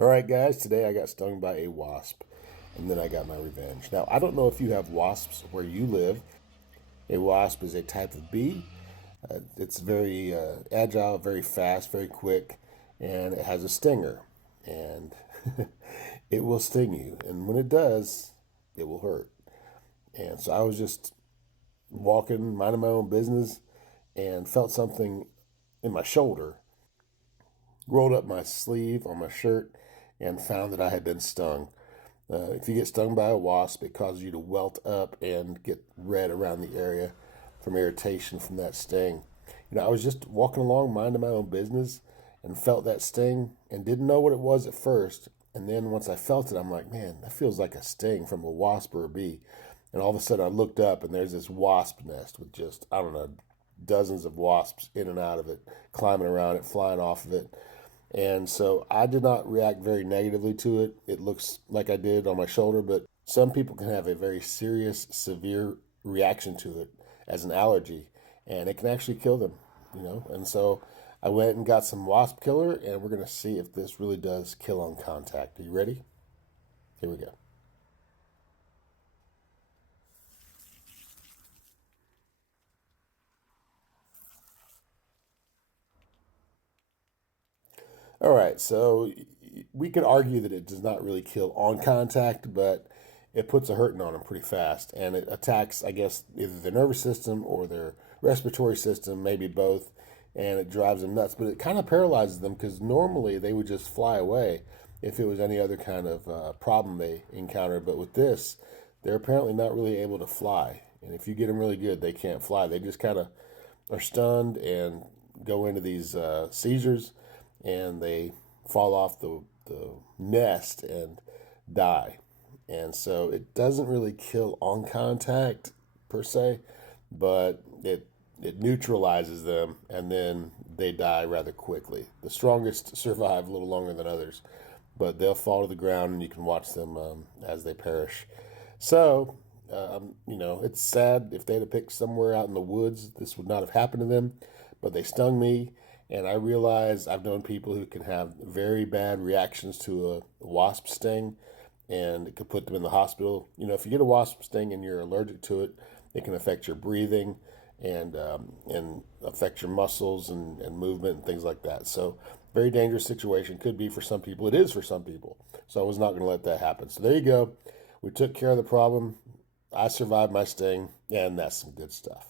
All right, guys, today I got stung by a wasp and then I got my revenge. Now, I don't know if you have wasps where you live. A wasp is a type of bee. It's very agile, very fast, very quick, and it has a stinger. And it will sting you. And when it does, it will hurt. And so I was just walking, minding my own business, and felt something in my shoulder, rolled up my sleeve on my shirt, and found that I had been stung. If you get stung by a wasp, it causes you to welt up and get red around the area from irritation from that sting. I was just walking along, minding my own business, and felt that sting and didn't know what it was at first. And then once I felt it, I'm like, man, that feels like a sting from a wasp or a bee. And all of a sudden I looked up and there's this wasp nest with just, I don't know, dozens of wasps in and out of it, climbing around it, flying off of it. And so I did not react very negatively to it. It looks like I did on my shoulder, but some people can have a very serious, severe reaction to it as an allergy, and it can actually kill them. And so I went and got some wasp killer, and we're going to see if this really does kill on contact. Are you ready? Here we go. All right, so we could argue that it does not really kill on contact, but it puts a hurting on them pretty fast, and it attacks, I guess, either their nervous system or their respiratory system, maybe both, and it drives them nuts. But it kind of paralyzes them because normally they would just fly away if it was any other kind of problem they encountered. But with this, they're apparently not really able to fly, and if you get them really good, they can't fly. They just kind of are stunned and go into these seizures, and they fall off the nest and die. And so it doesn't really kill on contact per se, but it neutralizes them and then they die rather quickly. The strongest survive a little longer than others, but they'll fall to the ground and you can watch them as they perish. So, it's sad. If they had picked somewhere out in the woods, this would not have happened to them, but they stung me. And I realize I've known people who can have very bad reactions to a wasp sting, and it could put them in the hospital. If you get a wasp sting and you're allergic to it, it can affect your breathing and affect your muscles and movement and things like that. So, very dangerous situation. Could be for some people. It is for some people. So, I was not going to let that happen. So, there you go. We took care of the problem. I survived my sting, and that's some good stuff.